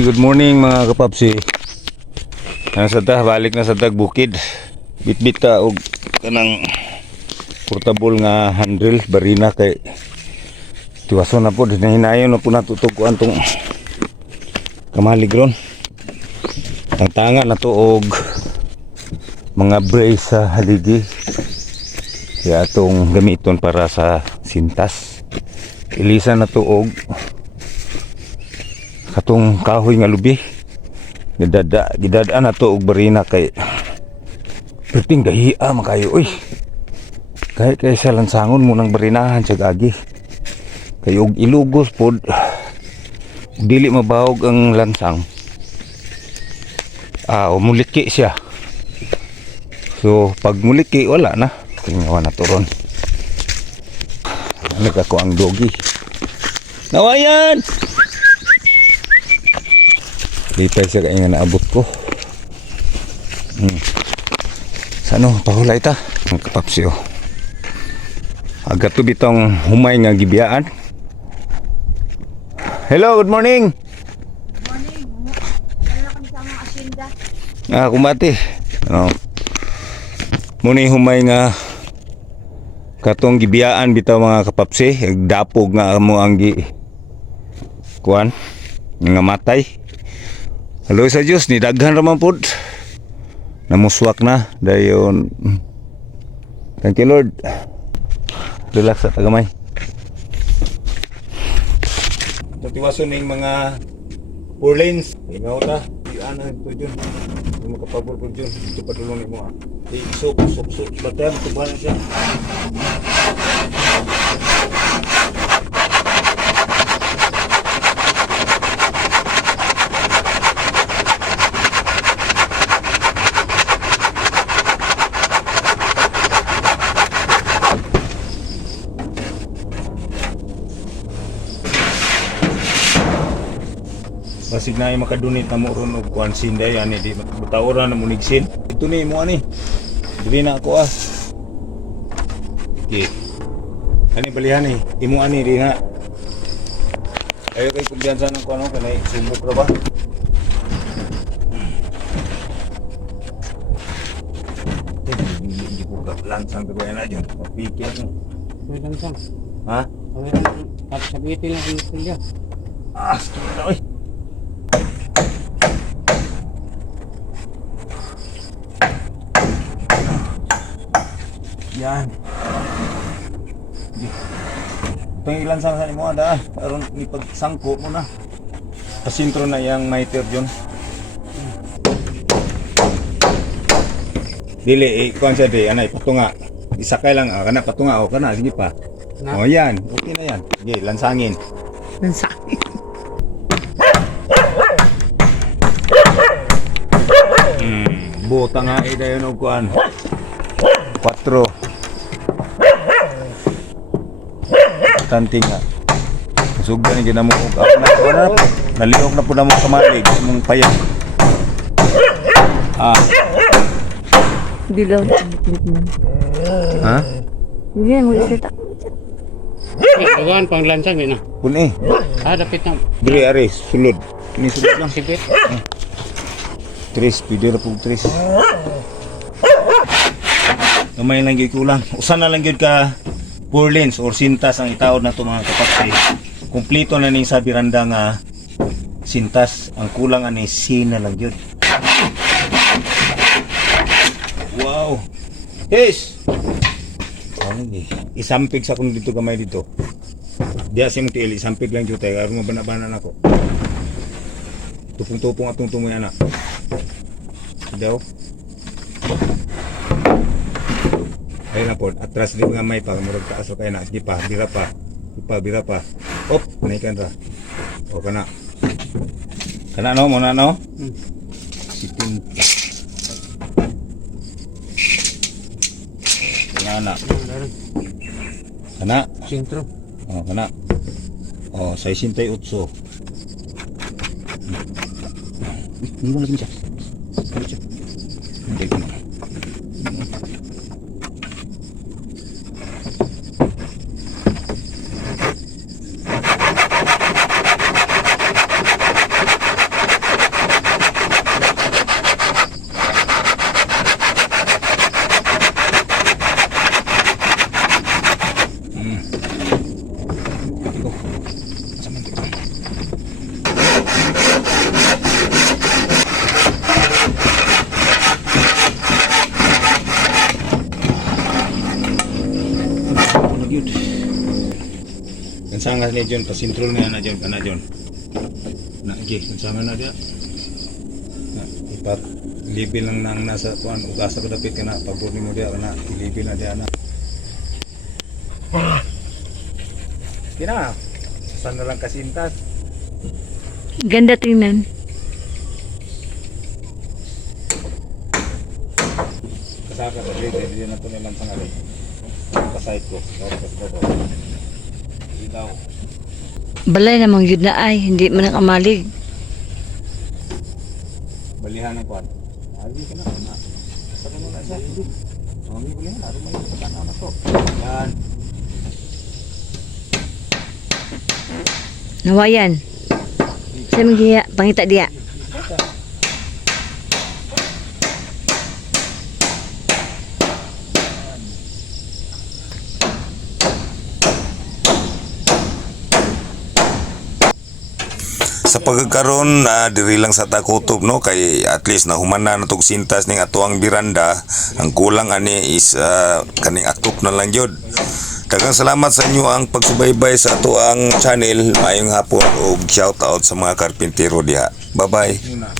Good morning mga kapapsi. Ano sa balik na sa tag bukid. Bitbit ta og kanang portable nga handle barina kay tiwaso na po hinayon na po natutog ko antong kamalig ron. Ang tanga na to og mga brace sa haligi. Kaya atong gamiton para sa sintas. Ilisa na to og katong kahoy nga lubi. Gidada gidada na to og barina kay perting gahiya makayo oy. Kay kay sa lansangon mo nang barinahan sa gagi. Kay og ilugos pod dili mabawog ang lansang. Ah o muliki siya. So pag muliki wala na. Tingawa na to ron. Ano ako ang dogi. Nawayan Lipay sa kaya nga naabot ko. Hmm. Sa ano, pahulay ta. Ang kapapsyo. Agad to bitong humay nga gibiyaan. Hello, good morning. Morning. Wala kami sa mga asyenda. Ah, kumati. Ano? Muni humay nga katong gibiyaan bitaw mga kapapsi, dapog nga mo ang gi kuan nga matay. Hello sa Diyos, ni daghan raman pod. Namuswak na dayon. Thank you Lord. Relax sa tagamay. Tatiwaso ning mga four lanes. Ingaw ta. Ano ito dyan. Hindi makapabor po dyan. Ito patulungin mo ha. Isok, isok, isok. Batay, matubahan siya. Basig na yung makadunit na mo ron og kuan sinday ani di butawran na munigsin. Ito ni mo ani. Dili na ako ah. Okay. Ani balihan ni. Imo ani di na. Ayo kay kumbiyansa ng kuano kanay sumok ra ba? Ko lansang ka na dyan. Mapikil mo. Pwede lang Ha? At sabitin lang yung kulya. Ah, sakit oy. Yan. Pangilan sa sa mo ada aron ni pagsangko mo na. Pasintro na yang miter jon. Dili, eh, kuhan siya di, anay, patunga. Isakay lang, ah, kana patunga, o kana, sige pa. Na? O yan, okay na yan. Sige, lansangin. Nansa. Mm, buta nga ida yun og kuan. 4. Tanting nga. Sugdan ni ginamo og ako na ako na po. Naliog na po na mo kamalig mong payag. Ah, Dilaw. Tinitnit man. ha? Hindi, mo isita. Gawan pang lansang din na. Kuni, Ah, dapit na. diri aris sulod. Ni sulod lang. Sibit. Tres, pwede na po tres. Gamay lang gyud kulang. Usa na lang gyud ka four lanes or sintas ang itaod na to mga kapatid. Kumplito na ning sa biranda nga sintas. Ang kulang ani C na lang gyud. Wow. Yes. Ano ni? Isampig sa kun dito gamay dito. Diya si mo tiil, isampig lang gyud tayo aron mabana-bana nako. Tupong-tupong atong tumoy anak. Daw. Ayun na po, atras di nga may pa, murag taas o kaya na, di pa, bira pa, di pa, bira pa. Op, naikan ra. O kana. Kana no, muna no? Hmm. Sitin. Kana na. Kana. Sintro. O, kana. O, 68. Hindi mo na siya. Hindi ko na. Nga ni John pasintrol nga na John kana John. Na okay, sama na dia. Na ipat libil lang nang nasa kuan ugasa ko dapit kana pabor mo dia na libil na dia na. Kina. Saan na lang kasintas? Ganda tingnan. Kasaka dito, hindi na to nilang tangali. Kasahit ko, tapos ko to. Ilaw. Balay namang yun na ay, hindi man ang amalig. Balihan ng kwan. Agi ka na, na. Sa ka na siya. Mami balihan, ano may tanaw na to. Yan. Nawayan. Sa mga pangita diya. Sa pagkakaroon na diri lang sa takutob no? Kay at least na humana na tog sintas ning atuang biranda ang kulang ani is ah, kaning akop na lang gyud Daghang salamat sa inyo ang pagsubaybay sa atuang channel. Mayong hapon ug shout out sa mga karpintero diha. Bye bye Muna.